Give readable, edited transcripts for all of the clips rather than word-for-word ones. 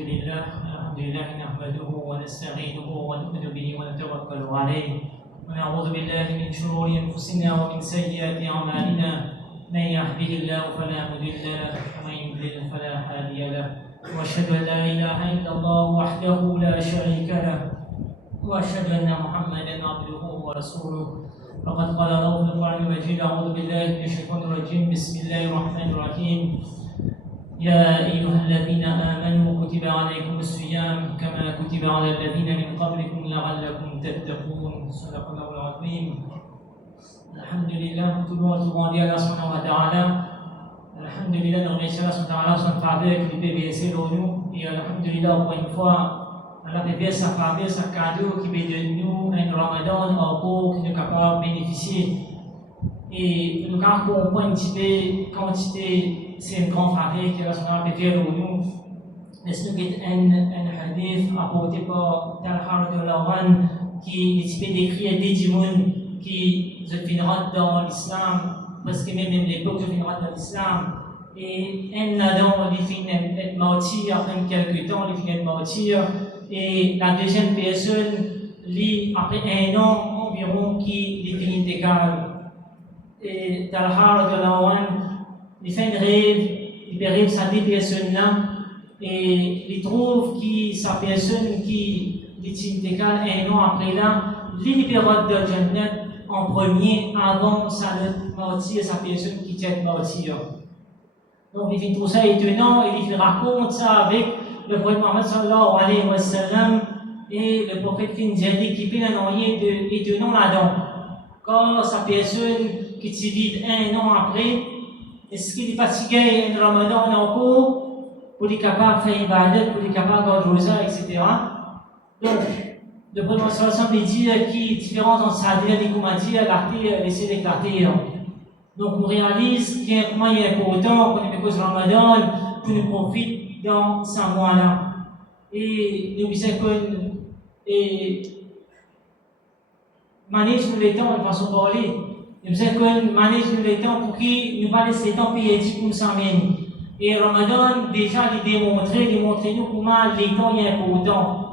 الحمد لله نحمده ونستعينه ونؤمن به ونتوكل عليه ونعوذ بالله من شرور انفسنا ومن سيئات اعمالنا من يهده الله فلا مضل له ومن يضلل فلا هادي له واشهد ان لا اله الا الله وحده لا شريك له واشهد ان محمدا عبده ورسوله فقد قال الله في القران المجيد اعوذ بالله من الشيطان الرجيم بسم الله الرحمن الرحيم يا أيها الذين آمنوا كتب عليكم الصيام كما كتب على الذين من قبلكم لعلكم تتقون صدق الله العظيم. Alhamdulillah, tout le monde dit Allah subhanahu wa ta'ala. Alhamdulillah, nous remercions Allah subhanahu wa ta'ala son faveur qui peut verser dans nous. Et Alhamdulillah, encore une fois, Allah peut verser sa faveur, sa cadeau qui peut donner nous un Ramadan en cours qui nous est capable de bénéficier. Et nous avons un petit peu quantité. C'est une grande faveur que Allah peut faire pour nous. Est-ce que un hadith apporté par Talha radhiyallahu anhu qui décrit des démons qui se finiront dans l'islam, parce que même l'époque se finira dans l'islam. Et un Adam, il finit martyr après quelques temps, il finit martyr. Et la deuxième personne, après un an environ, qui finit égal. Et Talha radhiyallahu anhu, il fait un rêve, il rêve sa deux personnes-là, et il trouve que sa personne qui est égale un an après là, il libère de Jannat en premier avant sa martyr, sa personne qui est martyr. Donc il trouve ça étonnant, et il raconte ça avec le prophète Mohammed sallallahu alayhi wa sallam, et le prophète qui peut l'envoyer d'étonnant là-dedans. Quand sa personne qui se vit un an après, est-ce qu'il est fatigué en Ramadan en cours pour être capable de faire ibadat, pour être capable de garder rosa, etc. Donc, le prophète sallallahu dit qu'il y a différence entre Sadir et Koumadir, l'arté, laisser l'éclater. Donc, on réalise qu'il y a un moyen important pour nous cause Ramadan, pour nous profiter dans ce mois-là. Et nous disons qu'on manage le temps de façon parler. Nous disons qu'on manage le temps pour qu'il nous pas laisser le temps payer pour nous amener. Et Ramadan, déjà, il démontre nous comment les temps est important.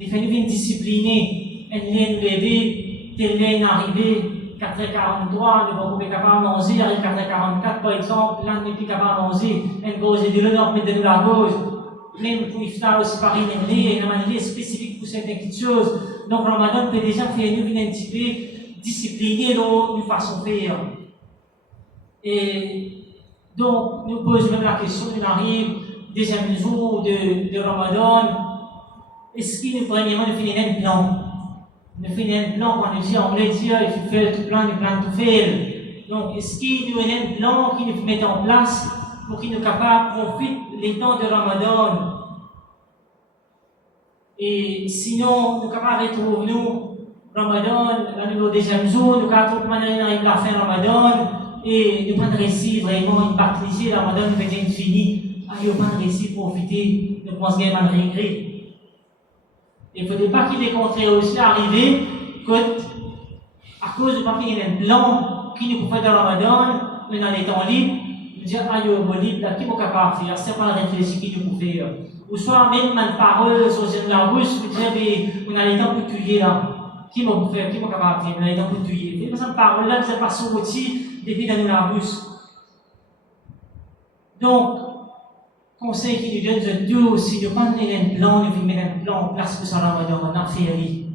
Il fait nous une disciplinée, une ligne levée, telle ligne arrivée, 4h43, nous ne pouvons pas capable de manger, à 4h44 par exemple, là, nous ne pouvons pas capable de manger, une gauche et de l'autre, mais de la gauche. Même pour iftar aussi pareil, une manière spécifique pour certaines petites choses. Donc Ramadan peut déjà faire nous une petit peu discipliner nos façons de faire. Et donc, nous posons même la question, il arrive, deuxième jour de Ramadan, est-ce qu'il nous premièrement nous finit un plan? Nous finit un plan quand nous dit, on voulait dire, il faut faire tout plan, il plan tout faire. Donc, est-ce qu'il nous donne un plan qu'il nous met en place pour qu'il nous capable de profiter les temps de Ramadan? Et sinon, nous capables de retrouver nous Ramadan, le deuxième jour, nous avons trouvé la fin Ramadan, et nous avons réussi vraiment une baptiser Ramadan, nous avons fini, nous avons réussi à profiter, nous pensons qu'il y a un regret. Il ne faudrait pas qu'il y ait contraire aussi arrivé, à cause de pas qu'il y ait un plan qui nous fait dans Ramadan, mais dans les temps libres, nous disons, ah, il y a un libre, qui est capable de faire, c'est pas la réflexion qui nous peut faire. Ou soit même une parole sur la bouche, vous dites, on a les temps pour tuer là. Qui m'a fait, qui m'a capable de faire, on a les temps pour tuer. C'est pas cette parole là, c'est pas son outil, depuis dans la bouche. Donc, conseil qui nous donne de tout, si nous prenons un plan, nous mettons un plan en place pour ça Ramadan, on a fait aller.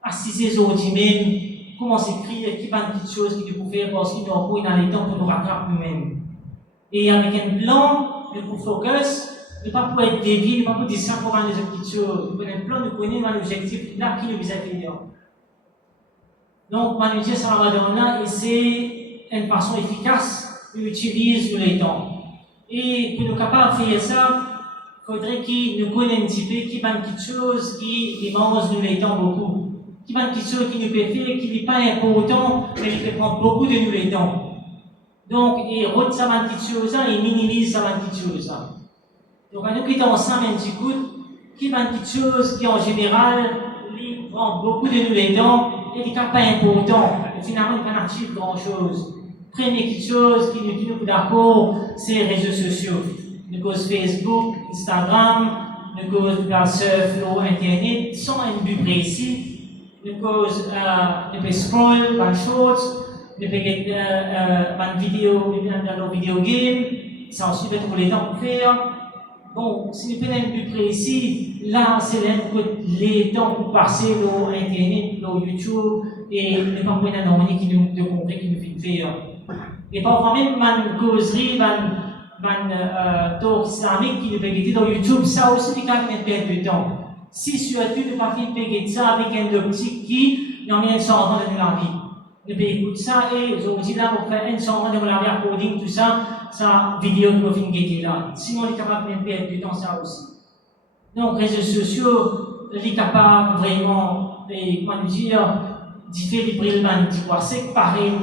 À 6 heures du même, comment s'écrire, qui va une petite chose qui nous peut faire parce qu'il nous a pas les temps pour nous rattraper nous-mêmes. Et avec un plan, nous pouvons focus, ne pas pour être dévié, ne pas pour dire ça pour les petites choses. Nous prenons un plan, nous connaissons l'objectif là qui nous vise à faire. Donc, manager ce Ramadan-là, et c'est une façon efficace d'utiliser les temps. Et pour nous capables de faire ça, il faudrait qu'ils nous connaissent un petit peu, qu'il y a une petite chose qui mange nous les temps beaucoup. Qu'il y a une petite chose qui nous peut faire, qui n'est pas important, mais qui peut prendre beaucoup de nous les temps. Donc, il retire sa petite chose, il minimise sa petite chose. Donc, à nous qui sommes ensemble un petit coup, qu'il y a une petite chose qui en général, lui, prend beaucoup de nous les temps, et qui n'est pas important. Et finalement, il n'y a pas grand-chose. Première petite chose qui nous dit d'accord, c'est les réseaux sociaux. Nous cause Facebook, Instagram, nous cause de surf sur Internet sans un but précis, nous cause de scroll, de shorts, de vidéo, dans nos vidéo games, ça aussi peut trouver les temps pour faire. Bon, si nous prenons un but précis, là c'est là que les temps pour passer sur Internet, sur YouTube, et ne pas prendre un ordre qui nous comprend qui nous fait faire. Et parfois même, une causerie, talk islamique qui nous fait dans YouTube, ça aussi, c'est quand même perdre de temps. Si surtout nous ne pas faire ça avec un optique qui n'en vient sans rendre de la vie. Nous pouvons écouter ça et aujourd'hui là, pour faire un sans rendre de la vie à coding, tout ça, ça vidéo nous fait guetter là. Sinon, on est capable de perdre du temps, ça aussi. Donc, les réseaux sociaux, on est capable vraiment, et comment dire, d'y faire des brillements, d'y voir, c'est pareil, nous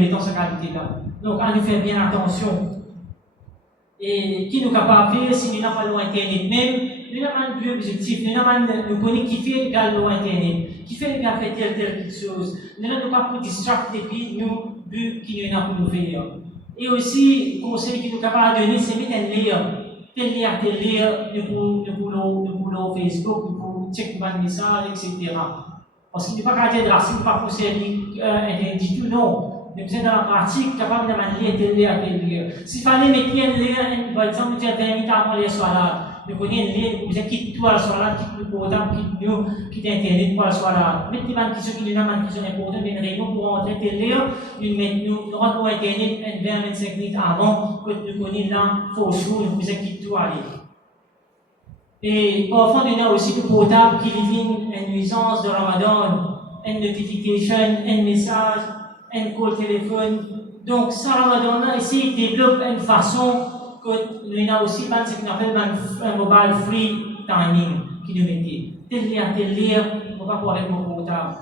mettons sa qualité là. Donc, à nous faire bien attention. Et qui nous capable de faire, si nous n'avons pas l'Internet même, nous avons deux objectifs. Nous connaissons qui fait égal l'Internet, qui fait égal faire telle chose. Nous n'avons pas pour distraire depuis nous, but qui nous avons pour nous faire. Et aussi, le conseil qui nous capable de donner, c'est mettre un lien. Tel lien, nous pour Facebook, nous pour checker les messages, etc. Parce qu'il n'est pas qu'à dire racine, pas pour servir Internet du tout, non. Mais vous êtes dans la pratique capable de manier à tel lien. S'il fallait mettre un lien, par exemple, vous êtes 20 minutes avant les soirées, vous connaissez un lien, vous êtes quitte tout à la soirée, quitte le portable, quitte nous, quitte Internet pour la soirée. Mettez une question qui est une question importante, une réunion pour entrer tel lien, nous rentrons Internet 20-25 minutes avant que nous connaissions là, faux jour, vous êtes quitte tout à aller. Et parfois, on a aussi le portable qui devient une nuisance de Ramadan, une notification, un message, un call téléphone. Donc, ça, Ramadan, ici, développe une façon que nous avons aussi ce qu'on appelle un mobile free timing qui nous mettait. Tel lien, on ne va pas pouvoir avec mon portable.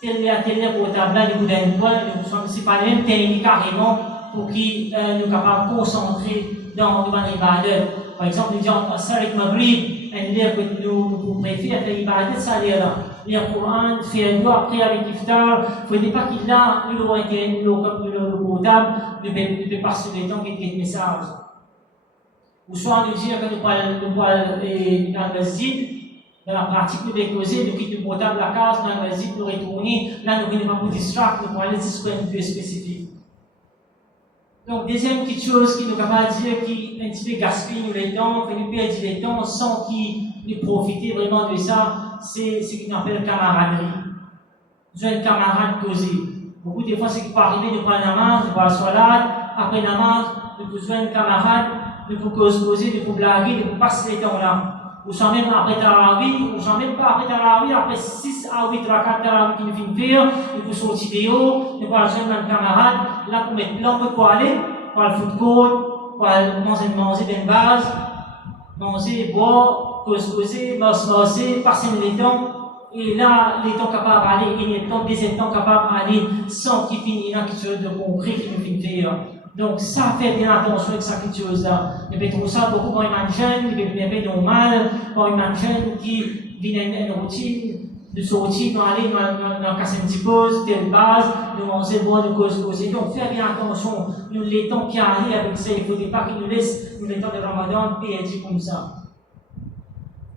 Tel lien portable, là, nous avons c'est pas la même technique carrément pour qui nous sommes capables de concentrer dans le ibadat. Par exemple, nous disons, Sarik Maghrib, un lien que nous préférons faire ibadat, ça lire là. Lire le Coran, faire un doigt après avec l'iftar, il ne faut pas qu'il a le portable, ne peut pas passer le temps qu'il y ait des messages. Ou soit nous dire que nous parlons dans le masjid, dans la pratique de déposer, nous quittons le portable à la case, dans le masjid, nous retournons, là nous ne pouvons pas nous distraire, nous parlons de ce point de vue spécifique. Donc, deuxième petite chose qui nous capable de dire qui un petit peu gaspille le temps, fait nous perdre le temps sans qu'il nous profiter vraiment de ça, c'est ce qu'on appelle camaraderie. Nous avons un camarade causé. Beaucoup de fois, c'est qu'il peut arriver de prendre la namaz, de prendre la salade, après la namaz, nous pouvons un camarade, nous pouvons causer, nous pouvons blaguer, nous pouvons passer le temps là. Ou sans même après Tarawih, ou sans même pas après Tarawih, après 6 à 8 rakats Tarawih qui nous finissent faire, nous pouvons sortir dehors, nous pouvons rejoindre un camarade, là pour mettre plan pour aller, pour le foot court, pour manger dans base, manger, boire, causer, passer le temps, et là, les temps capables d'aller, et les temps, des temps capables d'aller sans qu'il finisse quelque chose de concret qui nous finit faire. Donc, ça fait bien attention avec cette chose-là. Il peut trouver ça beaucoup pour une jeune, il peut bien normal, pour une jeune qui vient une routine, de sortir, nous aller dans casser une petite pause, telle base, nous manger, boire, nous causer. Donc, faire bien attention. Nous, les temps qui arrivent avec ça, il ne faut pas qu'ils nous laissent, nous, les temps de Ramadan, perdus comme ça.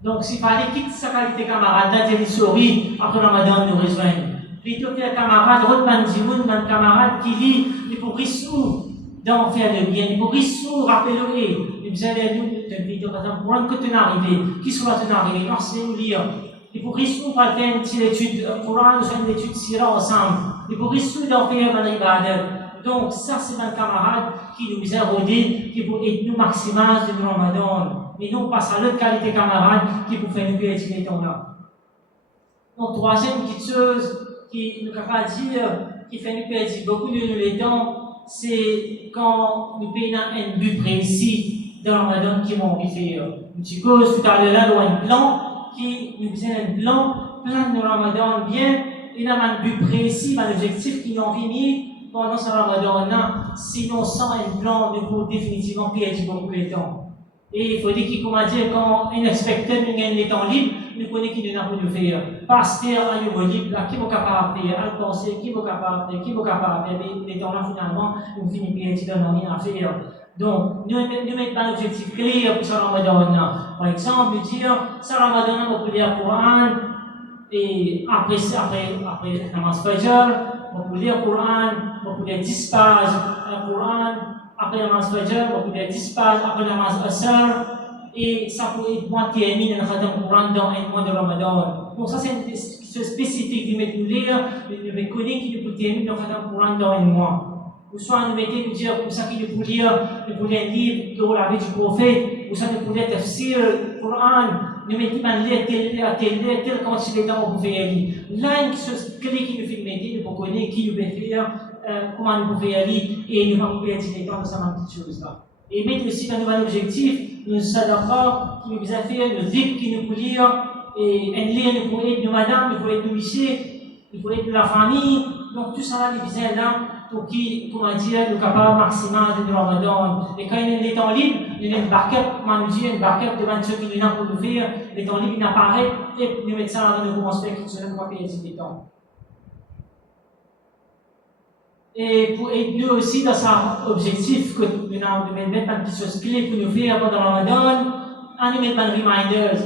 Donc, s'il fallait quitter sa qualité camarade, là, dire souris, après Ramadan, nous rejoignent. Plutôt que camarade, Rodman Dimoun, un camarade qui lit, il faut risquer d'en faire le bien, il faut risquer, rappelez-le, vous allez nous, par exemple, pour que tu n'arrives, qui soit tu n'arrives, merci de lire. Il faut risquer par faire une petite étude Coran, une étude Sira ensemble. Il faut risquer d'en faire un ibadat. Donc, ça, c'est un camarade qui nous a rodé, qui pour être nous maximiser de Ramadan. Mais non pas à l'autre qualité camarade qui pour faire nous perdre les temps là. Donc, troisième petite chose qui nous capable de dire, qui fait nous perdre beaucoup de les temps, c'est quand nous payons un but précis dans Ramadan qui m'ont envie de faire. Nous disons tout à l'heure là, un plan qui nous faisait un plan de Ramadan bien, et là, un but précis, un objectif qui nous envie de pendant ce Ramadan là, sinon sans un plan, nous pouvons définitivement perdre beaucoup de temps. Et il faut dire qu'il comment dire, quand un inspecteur nous gagne les temps libres, nous connaissons qui nous n'a pas de faire. Pasteur, un nouveau libre, là, qui est capable de faire, un conseil, qui est capable de faire, qui est capable de faire, les temps là finalement, nous finissons par dire, non, rien à faire. Donc, nous mettons un objectif clair pour ce Ramadan. Par exemple, dire, ce Ramadan, on peut lire le Coran, et après namaz Fajr, on peut lire le Coran, on peut lire 10 pages le Coran, après namaz Fajr, on peut lire 10 pages, après namaz Asr, et ça peut être moins terminé le Coran dans un mois de Ramadan. Donc, ça, c'est une question spécifique de nous lire, de nous connaître qui peut terminer le Coran dans un mois. Ou soit nous mettons nous dire comme ça qu'il faut lire un livre de la vie du prophète, ou soit nous pouvons tafsir le Coran, nous mettons à lire tel quantité de temps pour faire lire. Là, une chose clé qui nous fait mettre, nous connaître qui nous peut faire, comment nous pouvons faire lire, et nous pouvons perdre du temps dans cette petite chose-là. Et mettre aussi un nouvel objectif, nous savons qui nous a fait, nos livres qui nous pouvons lire, et un lire nous pouvons aider nos madames, nous pouvons aider nos lycées, nous pouvons aider la famille. Donc tout ça là, les visins là, pour qui, comment dire, le capable maximal de Ramadan. Et quand il y a des temps libres, il y a une backup, comment nous dire, une backup devant ceux qui nous ont pour nous faire, les temps libres, ils apparaissent, et nous mettons ça dans nos commencements qui ne pas payer des temps. Et pour aider nous aussi dans cet objectif que nous avons de mettre une petite chose clé pour nous faire pendant Ramadan, on nous met des reminders.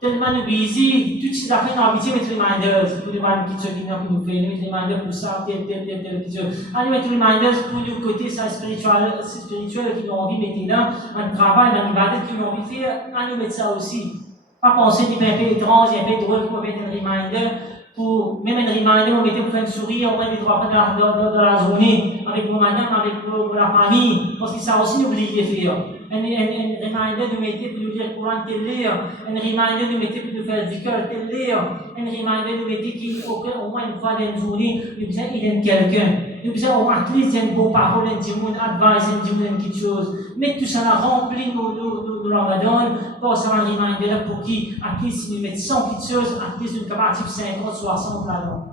Tellement nous busy, toutes ces affaires nous habituent à mettre reminders pour nous voir une petite chose qui nous fait, nous mettre reminders pour ça, tel petite chose. On nous met reminders pour nous côté ça spirituel qui nous ont envie de mettre là, un travail, un ibadat qui nous ont envie de faire, on nous met ça aussi. Pas penser qu'il y a un peu étrange, il y a un peu drôle pour mettre un reminder. Pour même un reminder, on mettait pour faire un sourire, on met des 3 fois dans la journée, avec nos madames, avec la famille, parce que ça aussi, oublie de faire. Un reminder de mettre pour nous dire le Coran tel lire, un reminder de mettre pour nous faire le dhikr tel lire, un reminder de mettre qu'au moins une fois dans une journée, nous besoin d'aider quelqu'un. Nous besoin au moins une bonne parole, un petit mot, advice, un petit mot, quelque chose. Mais tout ça a rempli nos Ramadan, pour ça un reminder pour qui, à qui si nous mettons 100 petites choses, à qui si nous capacité 50, 60 là-dedans.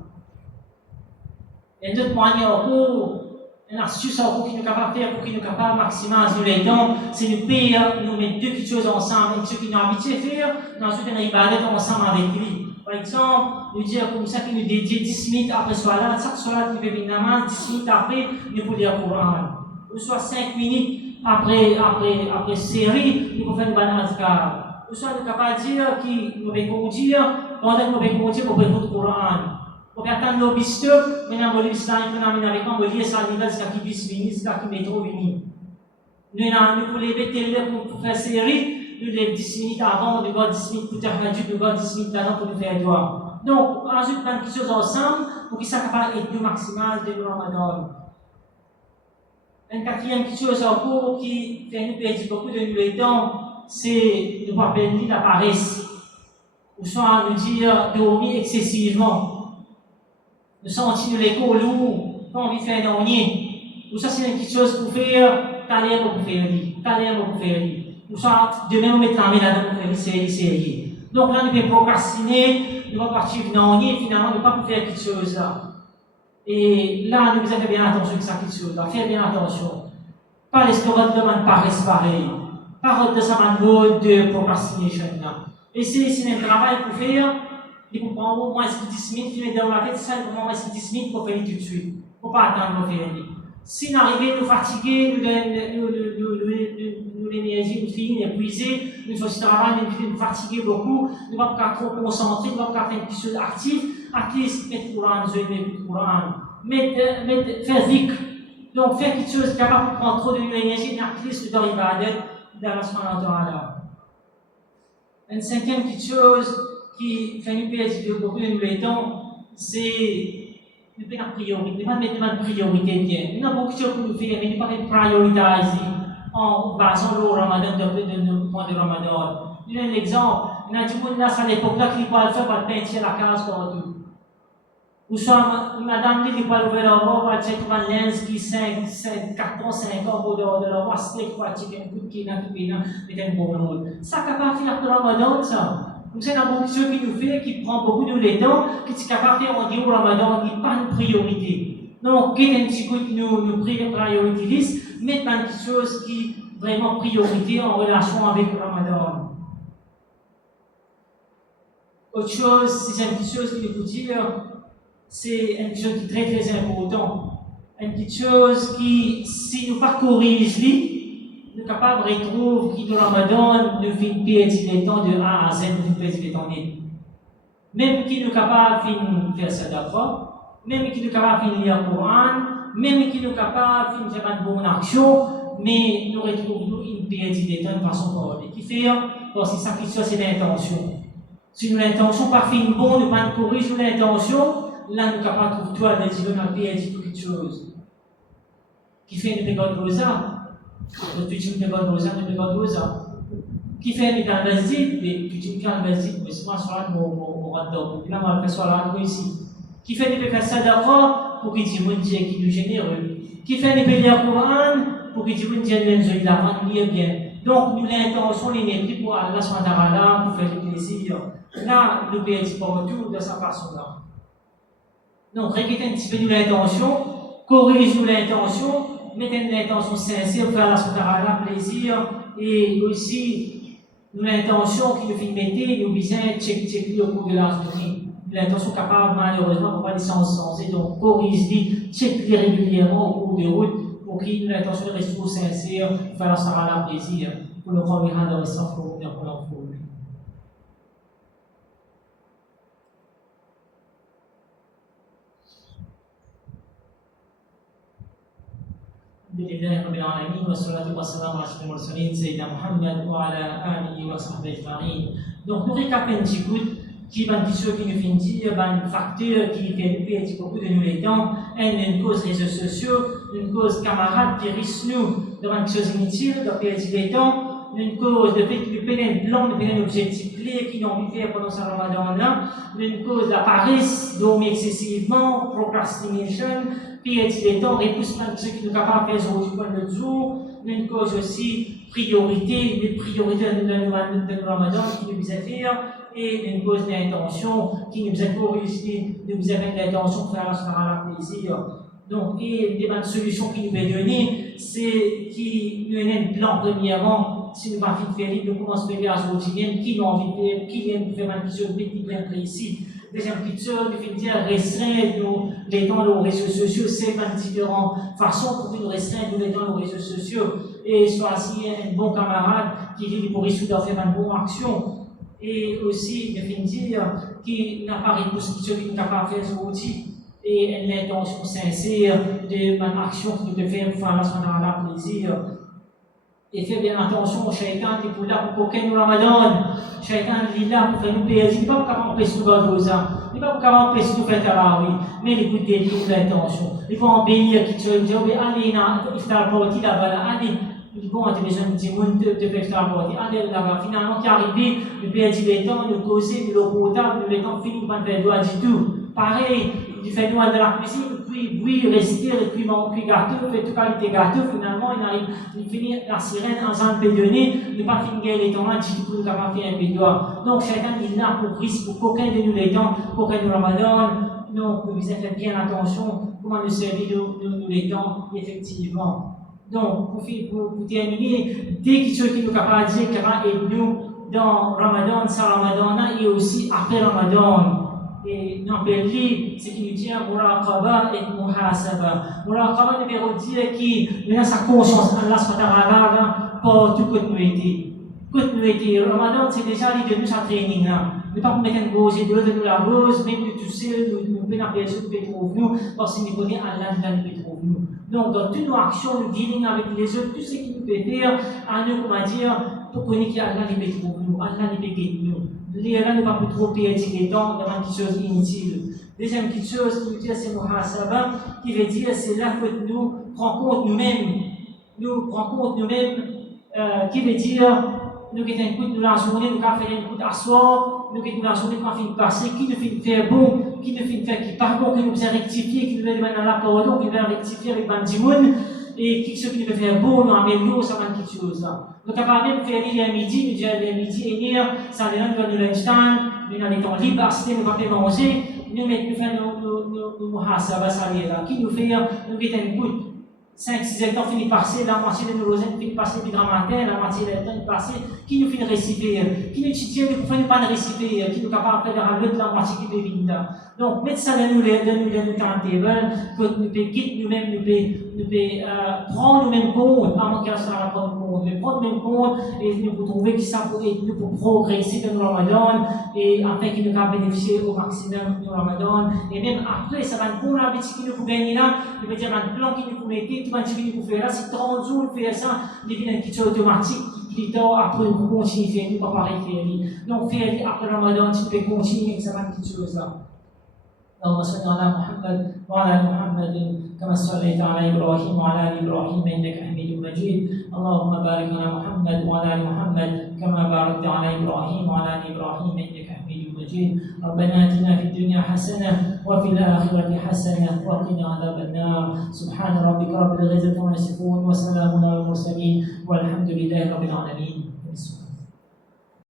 Il y a d'autres moyens encore. Une astuce encore qui nous capable de faire pour qu'il nous capable de maximiser les temps, c'est nous payer, nous mettre deux petites choses ensemble, et ceux qui nous habitués à faire, nous ensuite on ibadat ensemble avec lui. Par exemple, nous dire comme ça qu'il nous dédie 10 minutes après Salat, chaque Salat nous fait une namaz, 10 minutes après, nous pouvons lire le Coran. Ou soit 5 minutes après série, nous pouvons faire une bonne azkar. Ou soit nous sommes capables de dire qu'il nous veut dire, pendant que nous veut dire, nous pouvons écouter le Coran. Porque até no bistu, menang boleh Islam itu namin nabikan boleh salival sekaki bismini sekaki metro ini. Nous pour les bêter pour faire série, nous les 10 minutes avant, nous avons 10 minutes pour faire hajjud, nous avons 10 minutes avant pour nous faire doigt. Donc, on ajoute plein de choses ensemble pour qu'ils soient capables d'être le maximal de Ramadan. Une quatrième chose encore qui fait nous perdre beaucoup de nous temps, c'est de ne pas perdre la paresse. Ou soit nous dire dormir excessivement. Nous sentir les coups lourds, pas envie de faire un ornier. Ou ça, c'est une petite chose pour faire, t'allais pour faire. Ou ça, demain, on met la main là-dedans pour faire c'est. Donc là, nous pouvons procrastiner, nous allons partir dans l'ornier, finalement, nous ne pouvons pas faire quelque chose là. Et là, nous devons faire bien attention à ça, quelque chose là. Faire bien attention. Pas l'estomac de demande paresse pareil. Pas de sa mode de procrastination là. Et c'est un travail pour faire. Il faut prendre au moins 10 minutes, il met dans la tête, ça, il faut prendre au moins 10 minutes pour faire tout de suite. Il ne faut pas attendre de faire. Si nous arrivons à nous fatiguer, nous l'énergie, nous finissons épuisés, nous faisons travail, nous fatiguer beaucoup, nous ne pouvons pas trop concentrer, nous ne pouvons pas faire quelque chose d'actif, à qui mettre le Coran, mettre le Coran, faire zikr. Donc faire quelque chose capable de prendre trop de l'énergie, à qui dans l'ibadat, dans la subhanahu. Une cinquième petite chose, qui fait nous perdre beaucoup de nous temps, c'est de faire la priorité, de mettre une priorité bien. Nous avons beaucoup de choses pour nous faire, mais nous ne pouvons pas prioriser en basant le Ramadan de mois de Ramadan. Je donne un exemple. Nous avons dit que à l'époque-là, qu'il faut le faire pour peinture la case partout. Ou soit, madame dit qu'il faut ouvrir la voie pour acheter une lens qui 4 ans, 5 ans, pour de la voie stick, pour acheter un coup de kina, mettre un bon rôle. Ça ne peut pas faire le Ramadan, ça. Comme ça, il y a beaucoup de choses qui nous fait, qui prend beaucoup de temps, qui est capable de faire en dire au Ramadan, qui n'est pas une priorité. Donc, qui est un petit coup de nous priorité liste, mettre plein de choses qui sont vraiment priorité en relation avec le Ramadan. Autre chose, c'est une petite chose qui nous dit, c'est une chose qui est très très importante. Une petite chose qui, si nous ne corrigeons capables de retrouver qui nous Ramadan, nous finissons les temps de A à Z, nous finissons les temps net. Même qui nous capables de faire sadaqa, même qui nous capables de lire le Coran, même qui nous capables de faire une bonne action, mais nous retrouvons une période de temps de façon parole. Qui fait, parce que ça qui soit, c'est l'intention. Si nous l'intention pas fait bon, nous pas corriger l'intention, là nous sommes capables de trouver toi des idées dans la période de quelque chose. Qui fait une période de ça? Nous faisons une période de ça, une période de ça. Qui fait dans le masjid, tu dis quand le masjid, mais c'est moi sur la mon radar, là on va faire sur la ici. Qui fait des péchés sadaqa pour qu'il dise mon Dieu qui nous généreux. Qui fait des péchés Coran pour qu'il dise mon Dieu nous la rend bien. Donc nous l'intention n'est pour Allah SWT pour faire du plaisir. Là nous perdons pas tout de sa façon là. Donc répétez un petit peu l'intention, corrigez l'intention, mettez l'intention sincère pour faire Allah SWT plaisir et aussi l'intention qui nous fait mettre, nous visons checker au cours de la journée. L'intention capable, malheureusement, pour pas les senser, donc corriger, checker régulièrement au cours de route pour qu'il l'intention reste trop sincère, pour faire la plaisir, pour le premier rang de l'essence pour venir pour l'enfant. Alhamdulillah Rabbil Alamin, wa salatu wa salam ala ashrafil mursalin, Sayyidina Muhammad wa ala alihi wa sahbihi ajma'in. Donc, nous récapons un petit coup qui va dire qui nous fait dire, un facteur qui fait perdre beaucoup de nous les temps, une cause réseaux sociaux, une cause camarades qui risquent nous de quelque chose inutile, de perdre les temps, une cause de fait qui nous peine un plan, de peine un objectif clé qui nous envie de faire pendant ce Ramadan-là, une cause de la paresse, dormir excessivement, procrastination, perdre les temps, repousse plein de ceux qui nous capables de faire aujourd'hui pour le jour, une cause aussi priorité, les priorités de Ramadan qui nous a fait, et une cause d'intention qui nous a corrigé, nous a fait l'intention de faire la plaisir. Donc, et des solutions qui nous est données, c'est qui nous donne un plan premièrement, si nous avons envie de faire, nous commençons à faire à aujourd'hui, qui nous a envie de faire, qui vient de faire une question bien précis. Deuxième petite chose, nous finissons dire restreindre les temps aux réseaux sociaux, c'est différentes façons pour que nous restreindre les temps aux réseaux sociaux et choisir un bon camarade qui vit pour résoudre faire une bonne action. Et aussi, nous finissons dire qui n'a pas réponse qui nous capable de faire ce outil et une intention sincère de ma action que nous devons faire pour faire la plaisir. Et faites bien attention au shaitan qui est pour là pour qu'aucun nous Ramadan. Shaitan est là pour faire nous perdre. Il n'est pas pour empêcher nous de faire ça. Il n'est pas pour empêcher nous de faire tarawih. Mais il écoute des livres d'intention. Il faut embellir qui tu veux dire, allez, il faut la partie là-bas, allez. Il faut avoir besoin de faire la partie. Allez, là-bas. Finalement, qui arrive, nous perdons les temps, nous causer, nous l'eau potable, nous les temps finis, nous ne faire doigt du tout. Pareil, il fait noir de la cuisine, puis bouillir, rester, et puis gâteau, fait toute qualité gâteau, finalement, il finit la sirène en un peu donné, ne pas finir les temps là, du coup, il n'a pas fait un peu d'or. Donc, chacun il a pour risque, pour qu'aucun de nous les temps, pour qu'aucun de nous Ramadan, donc, nous devons faire bien attention, comment nous servir nous les temps, effectivement. Donc, pour terminer, dès que ceux qui nous capables de dire qu'il et nous dans Ramadan, sans Ramadan, et aussi après Ramadan. Et n'appelle ce qui nous dit Muraqaba et Muhasaba. Muraqaba numéro 10 qui met sa conscience Allah SWT pour tout ce que nous étions. Que nous étions. Ramadan, c'est déjà l'idée de notre training là. Ne pas mettre une gauche et de l'autre, nous la rose, même nous tous seuls, nous pouvons appeler ceux qui peuvent trouver nous, parce que nous connaissons Allah qui peut trouver nous. Donc, dans toutes nos actions, nous dealing avec les autres, tout ce qui nous peut faire, à nous, comment dire, pour connaître qu'Allah peut trouver nous, Allah peut guider nous. Là, ne pas trop perdre les temps dans une petite chose inutile. Deuxième petite chose qui nous dit, c'est Muhasaba, qui veut dire, c'est là que nous prenons compte nous-mêmes. Nous prenons compte nous-mêmes, qui veut dire, nous qui avons un coup de la journée, nous avons fait un coup d'asseoir, nous qui avons la journée, nous avons fait passer, qui nous fait faire bon, qui nous fait faire qui par contre, qui nous a rectifié, qui nous a demandé à la pardon, qui nous a rectifié avec Bandimoun, et ce qui nous fait faire bon, nous améliore, ça va quelque chose là. Donc, avant même de faire à midi, nous disons à midi et venir, ça vient de nous lunchtime, nous avons les temps libres, assister, nous ne pas manger, nous faisons nos muhasaba, ça vient là, qui nous fait, nous qui un coup. 5-6 temps finit passer, la moitié de nos rosaines finit passer du grand matin, la moitié de temps finit passer, qui nous finit réciter, qui nous tient, nous ne pouvons pas réciter, qui nous capable de faire l'autre, la moitié qui peut venir. Donc, mettre ça dans nous timetable, que nous peut guider nous-mêmes, nous prendre le même compte, avant qu'elle soit la prendre compte, mais prendre le même compte et nous pour trouver que ça pour aider nous pour progresser dans le Ramadan et afin qu'il nous puisse bénéficier au maximum du Ramadan. Et même après, ça va nous la habitude qui nous peut gagner là, il veut dire un plan qui nous peut mettre, tout un petit qui nous peut faire là, c'est 30 jours, il fait ça, il devient une petite automatique. Après, nous continuons à faire, nous ne pas pareil faire. Donc, faire après le Ramadan, tu peux continuer avec ça, petite chose là. اللهم صل على محمد وعلى ال محمد كما صليت على ابراهيم وعلى ال ابراهيم انك حميد مجيد اللهم بارك على محمد وعلى ال محمد كما باركت على ابراهيم وعلى ال ابراهيم انك حميد مجيد ربنا اتنا في الدنيا حسنه وفي الاخره حسنه وقنا عذاب النار سبحان ربك رب العزه عما يصفون وسلام على المرسلين والحمد لله رب العالمين